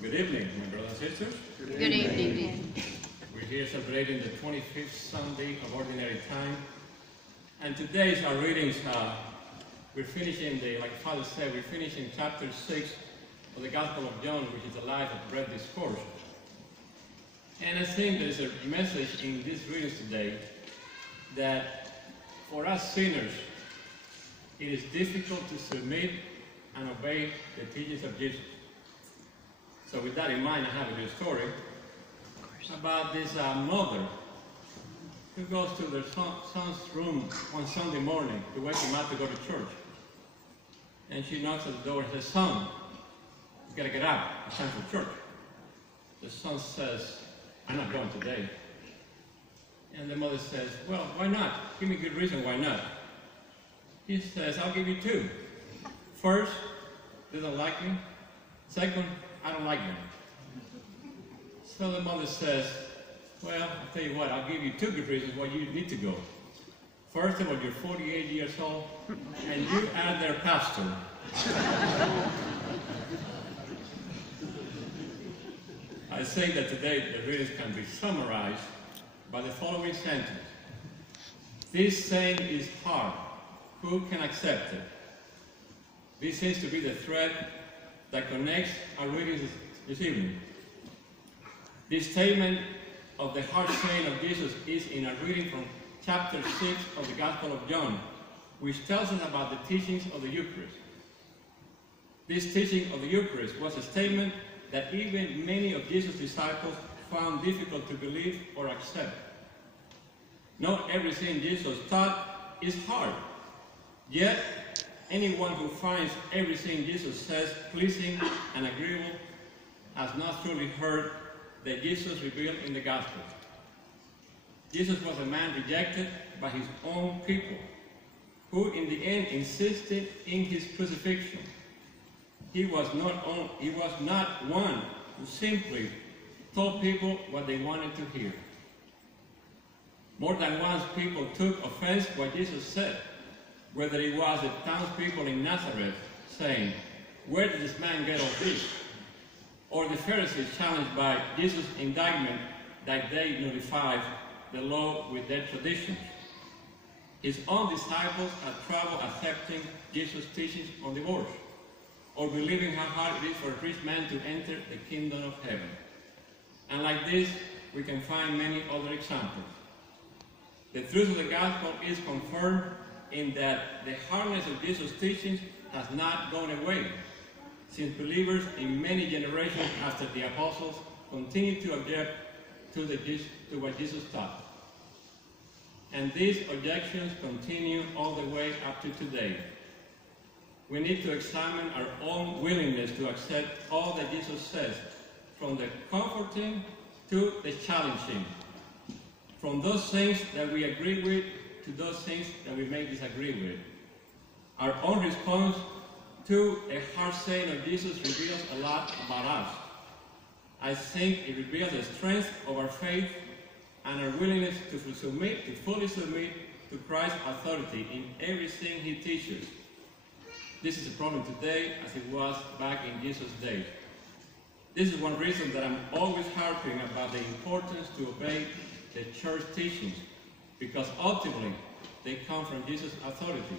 Good evening, my brothers and sisters. Good evening. We're here celebrating the 25th Sunday of Ordinary Time. And today's our readings, we're finishing, like Father said, we're finishing chapter 6 of the Gospel of John, which is the Life of Bread Discourse. And I think there's a message in these readings today that for us sinners, it is difficult to submit and obey the teachings of Jesus. So with that in mind, I have a little story about this mother who goes to their son's room one Sunday morning to wake him up to go to church. And she knocks at the door and says, "Son, you gotta get up, it's time for church." The son says, "I'm not going today." And the mother says, "Well, why not? Give me a good reason why not." He says, "I'll give you two. First, they don't like me. Second, I don't like them." So the mother says, "Well, I'll tell you what, I'll give you two good reasons why you need to go. First of all, you're 48 years old, and you are their pastor." I say that today the readings can be summarized by the following sentence. This saying is hard. Who can accept it? This seems to be the thread that connects our readings this evening. This statement of the hard saying of Jesus is in a reading from chapter 6 of the Gospel of John, which tells us about the teachings of the Eucharist. This teaching of the Eucharist was a statement that even many of Jesus' disciples found difficult to believe or accept. Not everything Jesus taught is hard, yet anyone who finds everything Jesus says pleasing and agreeable has not truly heard that Jesus revealed in the Gospels. Jesus was a man rejected by his own people, who in the end insisted in his crucifixion. He was not one who simply told people what they wanted to hear. More than once people took offense what Jesus said, whether it was the townspeople in Nazareth saying, "Where did this man get all this?" or the Pharisees challenged by Jesus' indictment that they nullified the law with their traditions. His own disciples had trouble accepting Jesus' teachings on divorce, or believing how hard it is for a rich man to enter the kingdom of heaven. And like this, we can find many other examples. The truth of the gospel is confirmed in that the hardness of Jesus' teachings has not gone away, since believers in many generations after the apostles continue to object to what Jesus taught. And these objections continue all the way up to today. We need to examine our own willingness to accept all that Jesus says, from the comforting to the challenging, from those things that we agree with to those things that we may disagree with. Our own response to a hard saying of Jesus reveals a lot about us. I think it reveals the strength of our faith and our willingness to fully submit to Christ's authority in everything he teaches. This is a problem today as it was back in Jesus' days. This is one reason that I'm always harping about the importance to obey the church teachings, because ultimately they come from Jesus' authority.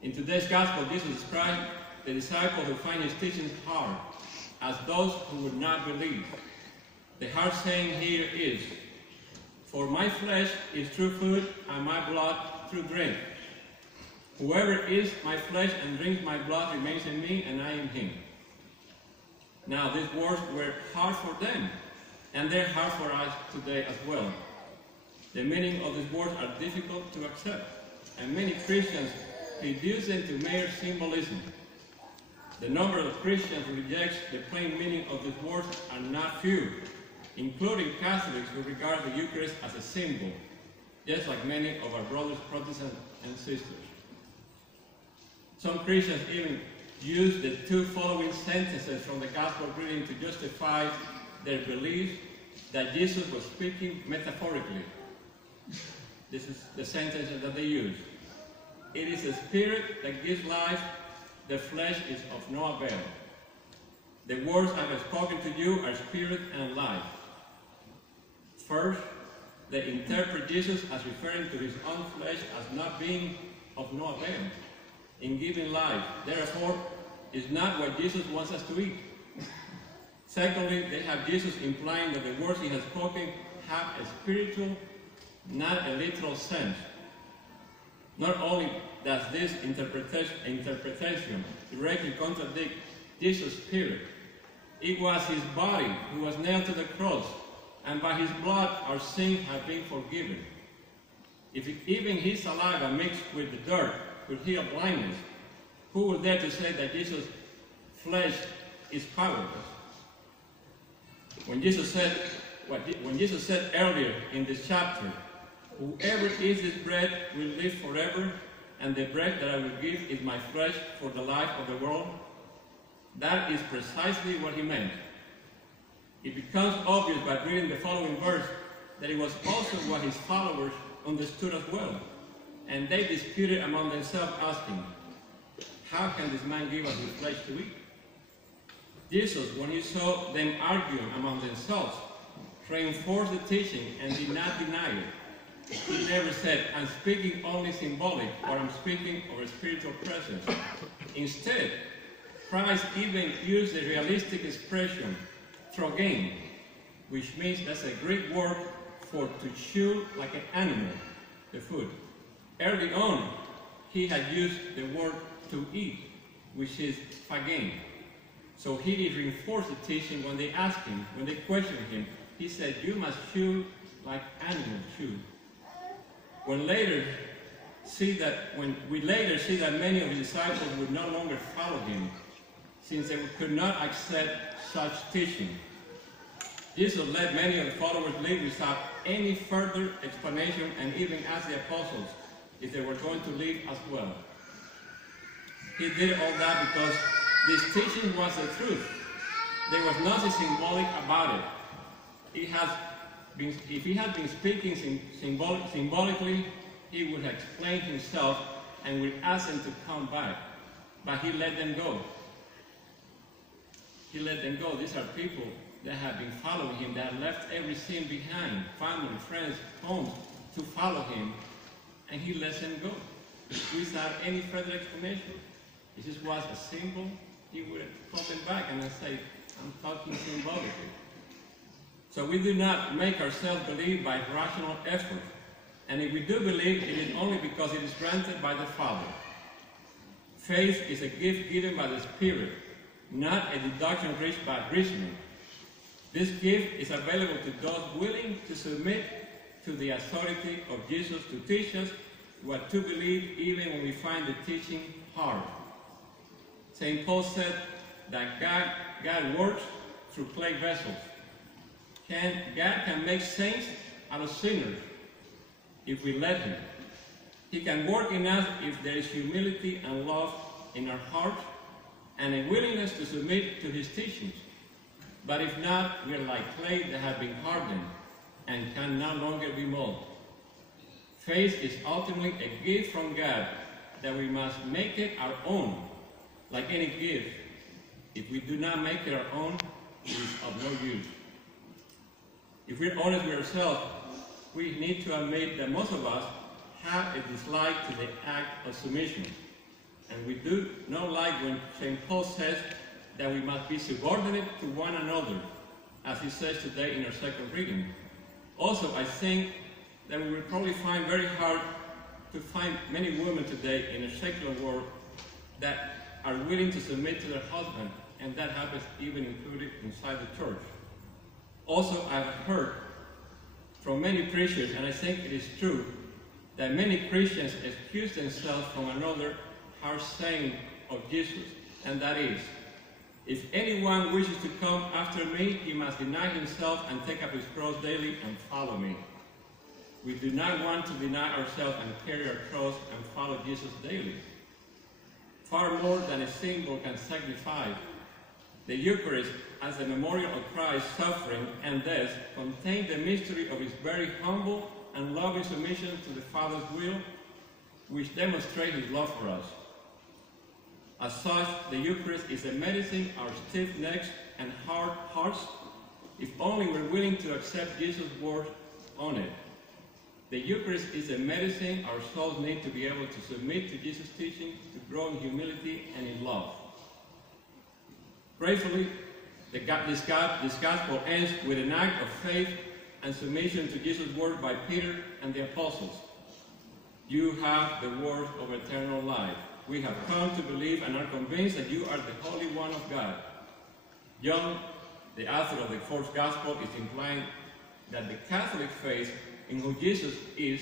In today's gospel, Jesus described the disciples who find his teachings hard as those who would not believe. The hard saying here is, "For my flesh is true food and my blood true drink. Whoever eats my flesh and drinks my blood remains in me and I in him." Now these words were hard for them, and they're hard for us today as well. The meaning of these words are difficult to accept, and many Christians reduce them to mere symbolism. The number of Christians who reject the plain meaning of these words are not few, including Catholics who regard the Eucharist as a symbol, just like many of our brothers, Protestants and sisters. Some Christians even use the two following sentences from the Gospel reading to justify their belief that Jesus was speaking metaphorically. This is the sentences that they use. "It is the Spirit that gives life, the flesh is of no avail." The words I have spoken to you are spirit and life. First, they interpret Jesus as referring to his own flesh as not being of no avail in giving life. Therefore, it's not what Jesus wants us to eat. Secondly, they have Jesus implying that the words he has spoken have a spiritual, not a literal sense. Not only does this interpretation directly contradict Jesus' spirit, it was his body who was nailed to the cross, and by his blood our sins have been forgiven. If even his saliva mixed with the dirt could heal blindness, who would dare to say that Jesus' flesh is powerless? When Jesus said earlier in this chapter, "Whoever eats this bread will live forever, and the bread that I will give is my flesh for the life of the world," that is precisely what he meant. It becomes obvious by reading the following verse that it was also what his followers understood as well, and they disputed among themselves, asking, "How can this man give us his flesh to eat?" Jesus, when he saw them arguing among themselves, reinforced the teaching and did not deny it. He never said, "I'm speaking only symbolic," or "I'm speaking of a spiritual presence." Instead, Christ even used the realistic expression, "trogein," which means that's a Greek word for to chew like an animal, the food. Early on, he had used the word to eat, which is phagein. So he reinforced the teaching when they asked him, when they questioned him. He said, "You must chew like animals chew." When we later see that many of his disciples would no longer follow him, since they could not accept such teaching, Jesus let many of the followers leave without any further explanation, and even asked the apostles if they were going to leave as well. He did all that because this teaching was the truth. There was nothing symbolic about it. If he had been speaking symbolically, he would have explained himself and would ask them to come back. But he let them go. He let them go. These are people that have been following him, that have left every sin behind, family, friends, homes, to follow him. And he lets them go without any further explanation. If this was a symbol, he would have called them back and say, "I'm talking symbolically." So we do not make ourselves believe by rational effort. And if we do believe, it is only because it is granted by the Father. Faith is a gift given by the Spirit, not a deduction reached by reasoning. This gift is available to those willing to submit to the authority of Jesus to teach us what to believe, even when we find the teaching hard. St. Paul said that God works through clay vessels. God can make saints out of sinners if we let him. He can work in us if there is humility and love in our hearts and a willingness to submit to his teachings. But if not, we are like clay that have been hardened and can no longer be molded. Faith is ultimately a gift from God that we must make it our own. Like any gift, if we do not make it our own, it is of no use. If we're honest with ourselves, we need to admit that most of us have a dislike to the act of submission. And we do not like when St. Paul says that we must be subordinate to one another, as he says today in our second reading. Also, I think that we will probably find very hard to find many women today in a secular world that are willing to submit to their husband, and that happens even included inside the church. Also, I've heard from many preachers, and I think it is true, that many Christians excuse themselves from another harsh saying of Jesus, and that is, "If anyone wishes to come after me, he must deny himself and take up his cross daily and follow me." We do not want to deny ourselves and carry our cross and follow Jesus daily. Far more than a symbol can signify, the Eucharist, as a memorial of Christ's suffering and death, contains the mystery of his very humble and loving submission to the Father's will, which demonstrates his love for us. As such, the Eucharist is a medicine our stiff necks and hard hearts, if only we're willing to accept Jesus' word on it. The Eucharist is a medicine our souls need to be able to submit to Jesus' teaching, to grow in humility and in love. Gratefully, this gospel ends with an act of faith and submission to Jesus' word by Peter and the apostles. You have the word of eternal life. We have come to believe and are convinced that you are the Holy One of God. John, the author of the fourth gospel, is implying that the Catholic faith in who Jesus is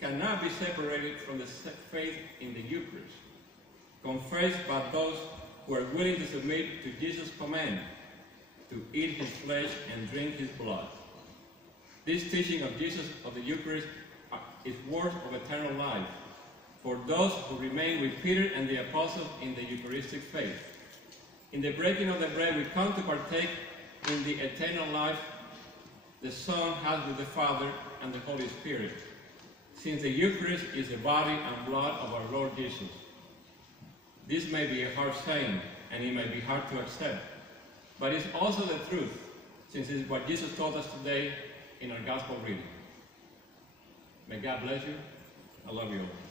cannot be separated from the faith in the Eucharist, confessed by those who are willing to submit to Jesus' command to eat his flesh and drink his blood. This teaching of Jesus of the Eucharist is worth of eternal life for those who remain with Peter and the apostles in the Eucharistic faith. In the breaking of the bread, we come to partake in the eternal life the Son has with the Father and the Holy Spirit, since the Eucharist is the body and blood of our Lord Jesus. This may be a hard saying, and it may be hard to accept, but it's also the truth, since it's what Jesus told us today in our gospel reading. May God bless you. I love you all.